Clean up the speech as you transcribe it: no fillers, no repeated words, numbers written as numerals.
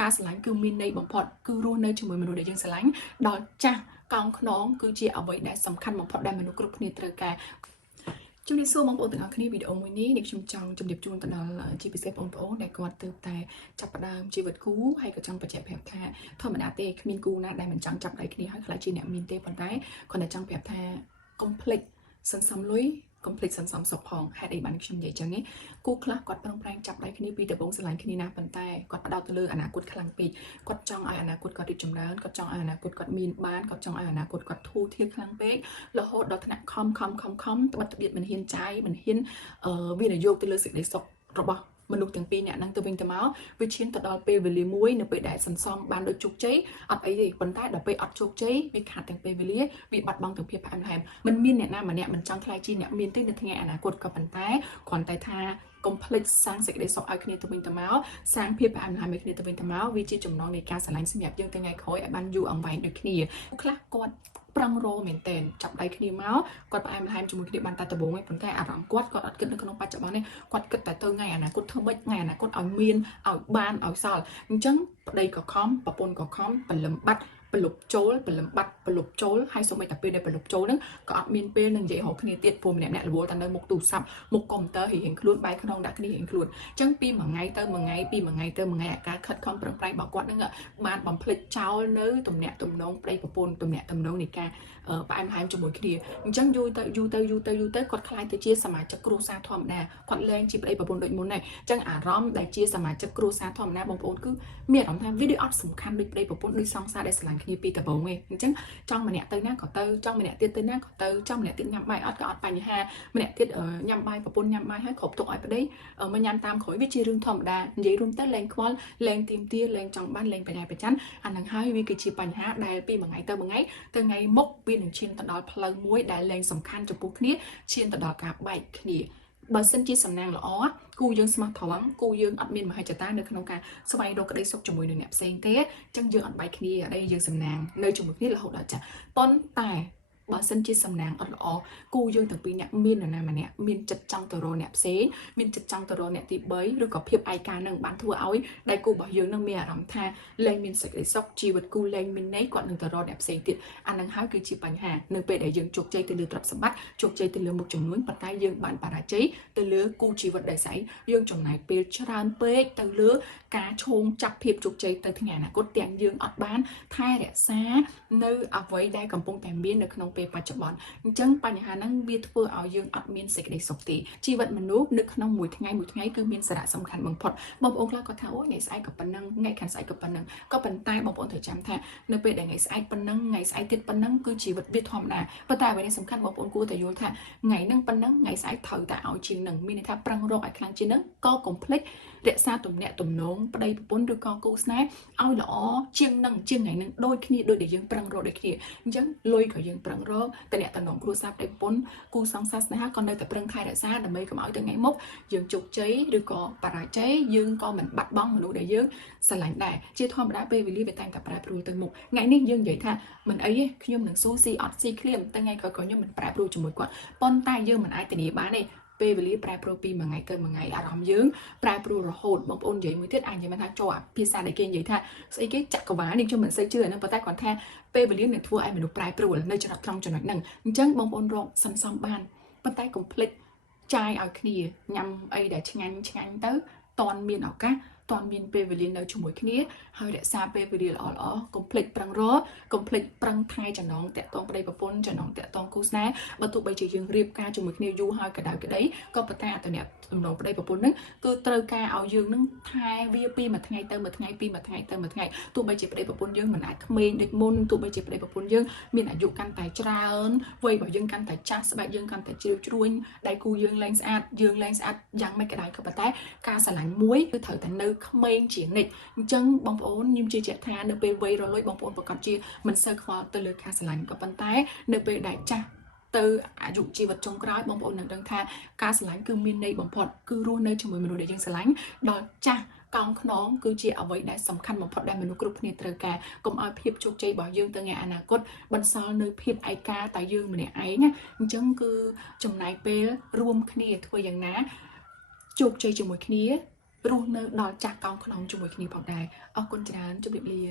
ការស្រឡាញ់គឺមានន័យបំផុតគឺរស់នៅជាមួយមនុស្សដែលយើងស្រឡាញ់ដល់ចាស់កោងខ្នងគឺជាអ្វីដែលសំខាន់បំផុតដែលមនុស្សគ្រប់គ្នាត្រូវការជំរាបសួរបងប្អូនទាំងអស់គ្នាវីដេអូមួយនេះខ្ញុំចង់ជម្រាបជូនទៅដល់ជាពិសេសបងប្អូនដែលគាត់ទើបតែចាប់ផ្ដើមជីវិតគូហើយក៏ចង់បញ្ជាក់ប្រាប់ថាធម្មតាទេគ្មានគូណាដែលមិនចង់ចាប់ដៃគ្នាហើយខ្លាចជាអ្នកមានទេប៉ុន្តែគាត់តែចង់ប្រាប់ថាកុំភ្លេចសន្សំលុយកុំភ្លេចសន្សំសុខផងហេតុអីបានខ្ញុំនិយាយចឹងនេះគូខ្លះគាត់ប្រឹងប្រែងចាប់ដៃគ្នាពីដំបូងស្រឡាញ់គ្នាណាប៉ុន្តែគាត់ផ្ដោតទៅលើអនាគតខ្លាំងពេកគាត់ចង់ឲ្យអនាគតគាត់រីកចម្រើនគាត់ចង់ឲ្យអនាគតគាត់មានបានគាត់ចង់ឲ្យអនាគតគាត់ធូរធារខ្លាំងពេករហូតដល់ថ្នាក់ខំត្បិតត្បៀតមិនហ៊ានចាយមិនហ៊ានវិនិយោគទៅលើសេចក្តីសុខរបស់មនុស្សទាំងពីរអ្នកហ្នឹងទៅវិញទៅមកវាឈានទៅដល់ពេលវេលាមួយនៅពេលដែលសន្សំបានដោយជោគជ័យអត់អីទេប៉ុន្តែដល់ពេលអត់ជោគជ័យវាខាតទាំងពេលវេលាវាបាត់បង់ទាំងភាពផ្អែមល្ហែមមិនមានអ្នកណាម្នាក់មិនចង់ខ្លាចជាអ្នកមានទេនៅថ្ងៃអនាគតក៏ប៉ុន្តែគ្រាន់តែថាកុំភ្លេចសាងសេចក្តីសុខឲ្យគ្នាទៅវិញទៅមកសាងភាពផ្អែមល្ហែមឲ្យគ្នាទៅវិញទៅមកវាជាចំណងនៃការស្រឡាញ់សម្រាប់យើងថ្ងៃក្រោយឲ្យបានយូរអង្វែងដូចគ្នាខ្លះគាត់ប្រឹងរមែនតែនចាប់ដៃគ្នាមកគាត់ផ្អែមល្ហែមជាមួយគ្នាបានតែដំបូងឯងប៉ុន្តែអារម្មណ៍គាត់អត់គិតនៅក្នុងបច្ចុប្បន្ននេះគាត់គិតតែទៅថ្ងៃអនាគតធ្វើម៉េចថ្ងៃអនាគតឲ្យមានឲ្យបានឲ្យសល់អញ្ចឹងប្តីក៏ខំប្រពន្ធក៏ខំបលឹមបាត់ប្រលប់ចូលប្រលឹមបាត់ប្រលប់ចូលហើយសូម្បីតែពេលដែលប្រលប់ចូលហ្នឹងក៏អត់មានពេលនឹងនិយាយហៅគ្នាទៀតព្រោះម្នាក់រវល់តែនៅមុខទូរស័ព្ទមុខកុំព្យូទ័ររៀងខ្លួនបែរខ្នងដាក់គ្នារៀងខ្លួនអញ្ចឹងពីមួយថ្ងៃទៅមួយថ្ងៃពីមួយថ្ងៃទៅមួយថ្ងៃអាការខិតខំប្រឹងប្រែងរបស់គាត់ហ្នឹងបានបំភ្លេចចោលនៅទំនាក់ទំនងប្តីប្រពន្ធទំនាក់ទំនងនៃការផ្អែមល្ហែមជាមួយគ្នាអញ្ចឹងយូរទៅគាត់ខ្លាចទៅជាសមាជិកគ្រួសារធម្មតាគាត់លែងជាប្តីប្រពន្ធដូចមុនហើយអញ្ចឹងអារម្មណ៍ដែលជាសមាជិកគ្រួសារធម្មតាបងប្អូនគឺមានអារម្មណ៍ថាវាដូចអត់សំខាន់ដូចប្តីប្រពន្ធដូចសង្សារដែលស្រឡាញ់គ្នាពីដំបូងទេអញ្ចឹងចង់ម្នាក់ទៅណាក៏ទៅចង់ម្នាក់ទៀតទៅណាក៏ទៅចង់ម្នាក់ទៀតញ៉ាំបាយអត់ក៏អត់បញ្ហាម្នាក់ទៀតញ៉ាំបាយប្រពន្ធញ៉ាំបាយហើយគ្រប់ទុកឲ្យប្តីមកញ៉ាំតាមក្រោយវាជារឿងធម្មតានិយាយរួមទៅលែងខ្វល់លែងទៀមទាលែងចង់បានលែងបញ្ញាប្រច័ណ្ឌអានឹងហើយវាគឺជាបញ្ហាដែលពីមួយថ្ងៃទៅមួយថ្ងៃទៅថ្ងៃមុខវានឹងឈានទៅដល់ផ្លូវមួយដែលលែងសំខាន់ចំពោះគ្នាឈានទៅដល់ការបែកគ្នាបើសិនជាសំណាងល្អគូយើងស្មោះត្រង់គូយើងអត់មានមហិច្ឆតានៅក្នុងការស្វែងរកក្តីសុខជាមួយនឹងអ្នកផ្សេងទេអញ្ចឹងយើងអត់បែកគ្នាអីយើងសំណាងនៅជាមួយគ្នារហូតដល់ចាស់ប៉ុន្តែបើសិនជាសំណាងអត់ល្អគូយើងទាំងពីរអ្នកមាននរណាម្នាក់មានចិត្តចង់ទៅរកអ្នកផ្សេងមានចិត្តចង់ទៅរកអ្នកទី3ឬក៏ភាពឯកានឹងបានធ្វើឲ្យដៃគូរបស់យើងនឹងមានអារម្មណ៍ថាលែងមានសេចក្តីសុខជីវិតគូលែងមានន័យគាត់នឹងទៅរកអ្នកផ្សេងទៀតអានឹងហើយគឺជាបញ្ហានៅពេលដែលយើងជោគជ័យទៅលើទ្រព្យសម្បត្តិជោគជ័យទៅលើមុខចំនួនប៉ុន្តែយើងបានបរាជ័យទៅលើគូជីវិតដែលស្អីយើងចំណាយពេលច្រើនពេកទៅលើការឈោងចាប់ភាពជោគជ័យទៅថ្ងៃអនាគតទាំងយើងអត់បានថែរក្សានៅអ្វីដែលកំពុងតែមាននៅក្នុងពេលបច្ចុប្បន្នអញ្ចឹងបញ្ហាហ្នឹងវាធ្វើឲ្យយើងអត់មានសេចក្តីសុខទេជីវិតមនុស្សនៅក្នុងមួយថ្ងៃគឺមានសារៈសំខាន់បំផុតបងប្អូនខ្លះក៏ថាអូយថ្ងៃស្អែកក៏ប៉ុណ្ណឹងថ្ងៃខាងស្អែកក៏ប៉ុណ្ណឹងក៏ប៉ុន្តែបងប្អូនត្រូវចាំថានៅពេលដែលថ្ងៃស្អែកប៉ុណ្ណឹងថ្ងៃស្អែកទៀតប៉ុណ្ណឹងគឺជីវិតវាធម្មតាប៉ុន្តែអ្វីដែលសំខាន់បងប្អូនគួរតែយល់ថាថ្ងៃហ្នឹងប៉ុណ្ណឹងថ្ងៃស្អែកត្រូវតែឲ្យជាងនឹងមានន័យថាប្រឹងរកឲ្យខ្លាំងជាងនឹងក៏កុំភ្លេចរក្សាទំនាក់ទំនងប្តីប្រពន្ធឬក៏គូស្នេហ៍ឲ្យល្អជាងនឹងជាងថ្ងៃនឹងដូចគ្នាដូចដែលយើងប្រឹងរកដូចគ្នាអញ្ចឹងលុយក៏យើងប្រឹងរកតំណែងគ្រួសារប្តីប្រពន្ធគូសង្សារស្នេហាក៏នៅតែប្រឹងថែរក្សាដើម្បីកុំឲ្យទៅថ្ងៃមុខយើងជោគជ័យឬក៏បរាជ័យយើងក៏មិនបាត់បង់មនុស្សដែលយើងស្រឡាញ់ដែរជាធម្មតាពេលវេលាវាតែងតែប្រែប្រួលទៅមុខថ្ងៃនេះយើងនិយាយថាមិនអីទេខ្ញុំនឹងស៊ូស៊ីអត់ស៊ីឃ្លាមតែថ្ងៃក្រោយខ្ញុំមិនប្រែប្រួលជាមួយគាត់ប៉ុន្តែយើងមិនអាចធានាបានទេពេលវេលាប្រែប្រួលពីមួយថ្ងៃទៅមួយថ្ងៃអារម្មណ៍យើងប្រែប្រួលរហូតបងប្អូននិយាយមួយទៀតអាចនិយាយថាចូលអាភាសាដែលគេនិយាយថាស្អីគេចក្រវាលនេះខ្ញុំមិនសូវជឿហ្នឹងប៉ុន្តែគាត់ថាពេលវេលានឹងធ្វើឲ្យមនុស្សប្រែប្រួលនៅចំណុចត្រង់ចំណុចហ្នឹងអញ្ចឹងបងប្អូនរកសន្សំបានប៉ុន្តែកុំភ្លេចចាយឲ្យគ្នាញ៉ាំអីដែលឆ្ងាញ់ទៅតន់មានឱកាសតន់មានពេលវេលានៅជាមួយគ្នាហើយរក្សាពេលវេលាល្អកុំភ្លេចប្រឹងរកកុំភ្លេចប្រឹងថែចំណងតាក់ទងប្តីប្រពន្ធចំណងតាក់ទងគូស្នេហ៍បើទោះបីជាយើងរៀបការជាមួយគ្នាយូរហើយក្តៅក្តីក៏ប៉ុន្តែអត្តនៈទំនងប្តីប្រពន្ធហ្នឹងគឺត្រូវការឲ្យយើងនឹងថែវាពីមួយថ្ងៃទៅមួយថ្ងៃពីមួយថ្ងៃទៅមួយថ្ងៃទោះបីជាប្តីប្រពន្ធយើងមិនអាចក្មេងដូចមុនទោះបីជាប្តីប្រពន្ធយើងមានអាយុកាន់តែច្រើនវ័យរបស់យើងកាន់តែចាស់ស្បែកយើងកាន់តែជ្រីវជ្រួញដៃគូយើងលែងស្អាតយ៉ាងម៉េចក៏ដោយក៏ប៉ុន្តែការស្រឡាញ់មួយគឺត្រូវតែនៅក្មេងជានិច្ចអញ្ចឹងបងប្អូនខ្ញុំជឿជាក់ថានៅពេលវ័យរលួយបងប្អូនប្រកាសជាមិនសូវខ្វល់ទៅលើការស្រឡាញ់ក៏ប៉ុន្តែនៅពេលដែលចាស់ទៅអាយុជីវិតចុងក្រោយបងប្អូននឹងដឹងថាការស្រឡាញ់គឺមានន័យបំផុតគឺរស់នៅជាមួយមនុស្សដែលយើងស្រឡាញ់ដល់ចាស់កោងខ្នងគឺជាអ្វីដែលសំខាន់បំផុតដែលមនុស្សគ្រប់គ្នាត្រូវការកុំឲ្យភាពជោគជ័យរបស់យើងទៅថ្ងៃអនាគតបន្សល់នៅភាពឯកាតែយើងម្នាក់ឯងណាអញ្ចឹងគឺចំណាយពេលរួមគ្នាធ្វើយ៉ាងណាជោគជ័យជាមួយគ្នា រស់នៅដល់ចាស់កោងខ្នងជាមួយគ្នាផងដែរអរគុណច្រើនជម្រាបលា